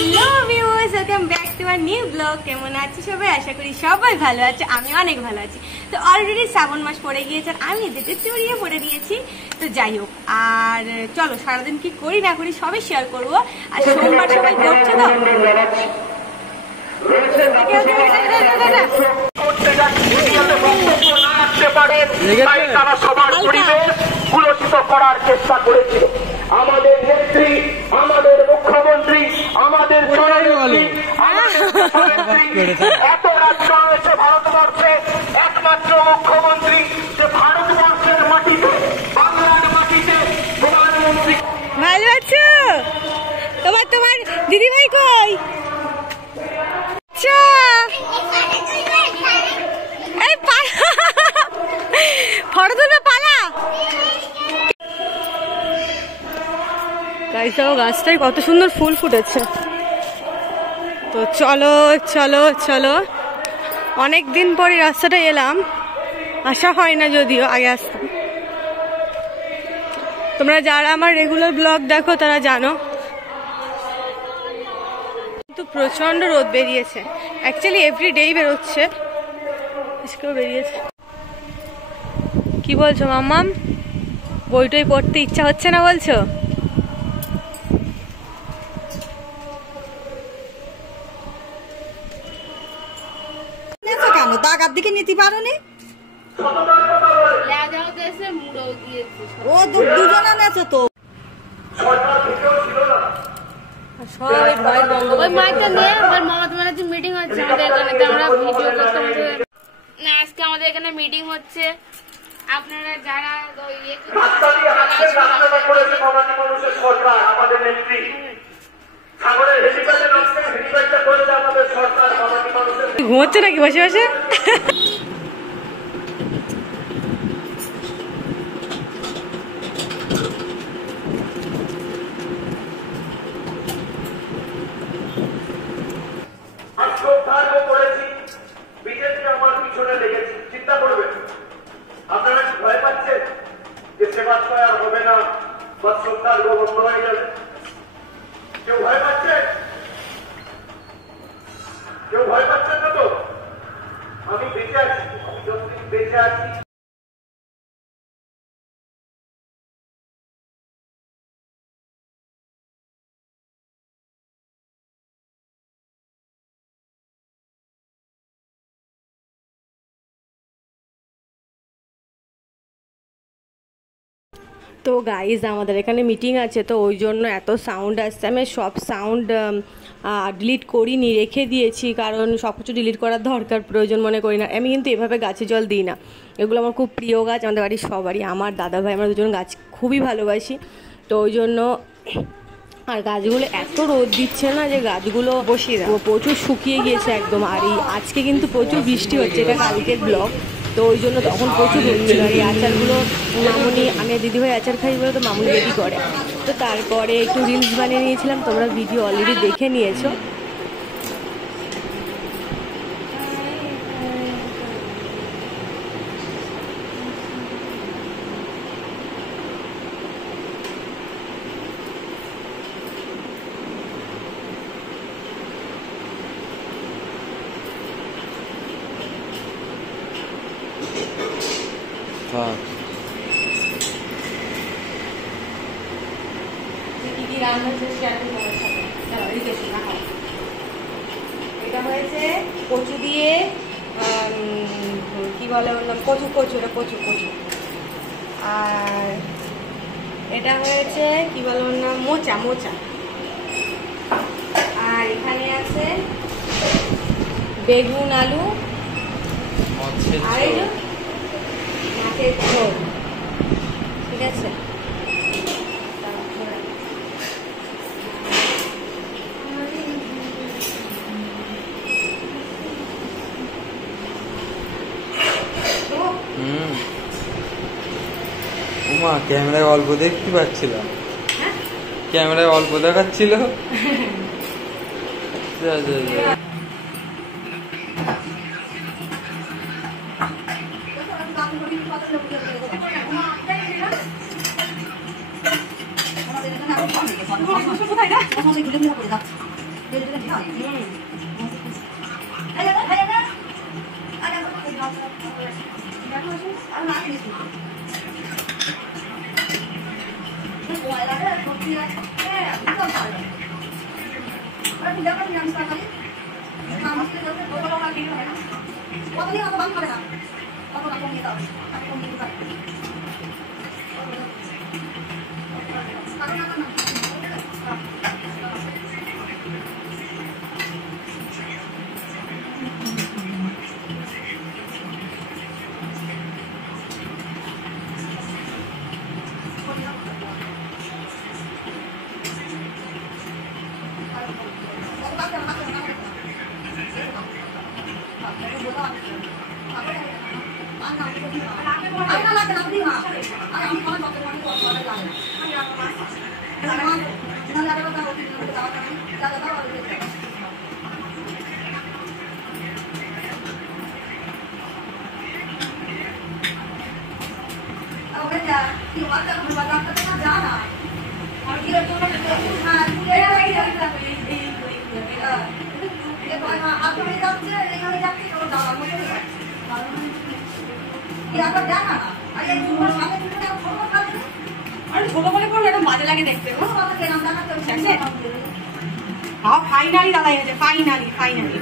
Hello viewers, welcome back to our new blog. কেমন আছো সবাই? আশা করি সবাই ভালো আছে, আমি অনেক ভালো আছি। তো অলরেডি শ্রাবণ মাস পড়ে গিয়েছে, আমি এদিকে চড়িয়ে পড়ে দিয়েছি। তো যাই হোক, আর চলো সারাদিন কি করি না করি সবই শেয়ার করবো। আর সোমবার সবাই করছে তো করার চেষ্টা করেছিল আমাদের নেত্রী, আমাদের মুখ্যমন্ত্রী, আমাদের এত রাজ্য রয়েছে ভারতবর্ষে, একমাত্র মুখ্যমন্ত্রী যে ভারতবর্ষের মাটিতে, বাংলার মাটিতে প্রধানমন্ত্রী। ভালো আছো? তোমার দিদিভাই কই? ফটো তুলবে পালা। গাছটায় কত সুন্দর ফুল ফুটেছে। তো চলো চলো চলো, অনেকদিন পরে রাস্তাটা এলাম, আসা হয় না যদিও, আগে আসতাম। তোমরা যারা আমার রেগুলার ব্লগ দেখো তারা জানো, কিন্তু প্রচন্ড রোদ বেরিয়েছে। অ্যাকচুয়ালি এভরিডেই বেরোচ্ছে, আজকেও বেরিয়েছে। কি বলছো মাম্মাম? বইটই পড়তে ইচ্ছা হচ্ছে না বলছো? কেন দাগার দিকে নিতে পারো নি? ও দুজনে নেছে তো। মিটিং হচ্ছে আমাদের এখানে, আমরা ভিডিও করতে না, আজকে আমাদের এখানে মিটিং হচ্ছে। আপনারা যারা ঘুমোচ্ছে নাকি বসে বসে? বিজেপি আমার পিছনে লেগেছে, চিন্তা করবেন। আপনারা কি ভয় পাচ্ছেন যে সেবা আর হবে না বা সরকার বন্ধ হয়ে যাবে? কেউ ভয় পাচ্ছেন? কেউ ভয় পাচ্ছেন না তো? আমি বেঁচে আছি, আমি যতদিন বেঁচে আছি তো গাইজ আমাদের এখানে মিটিং আছে, তো ওই জন্য এত সাউন্ড আসছে। আমি সব সাউন্ড ডিলিট করিনি, রেখে দিয়েছি, কারণ সব কিছু ডিলিট করার দরকার প্রয়োজন মনে করি না। আমি কিন্তু এভাবে গাছে জল দিই না, এগুলো আমার খুব প্রিয় গাছ, আমাদের বাড়ির সবারই, আমার দাদা ভাই, আমরা দুজন গাছ খুবই ভালোবাসি। তো ওই জন্য, আর গাছগুলো এত রোদ দিচ্ছে না যে গাছগুলো বসিয়ে দেবো, প্রচুর শুকিয়ে গিয়েছে একদম। আর এই আজকে কিন্তু প্রচুর বৃষ্টি হচ্ছে, এটা কালকের ব্লগ, তো ওই জন্য তখন প্রচুর হচ্ছিল। আর এই আচারগুলো মামুনি, আমি দিদিভাই আচার খাই বলে তো মামুনি রেডি করে। তো তারপরে একটু রিলস বানিয়ে নিয়েছিলাম, তোমরা ভিডিও অলরেডি দেখে নিয়েছো। এটা হয়েছে কচু দিয়ে, কি বলে বললাম, কচু, এটা কচু। আর এটা হয়েছে কি বলে বললাম, মোচা। আর এখানে আছে বেগুন, আলু, আর এই যে মাছের ঝোল। ঠিক আছে, ক্যামেরায় অল্প দেখতে পাচ্ছিলাম, ক্যামেরায় অল্প দেখাচ্ছিল। ছোট বলে পড়লে এটা মাঝে লাগে দেখতে ফাইনালি দাদা এনেছে ফাইনালি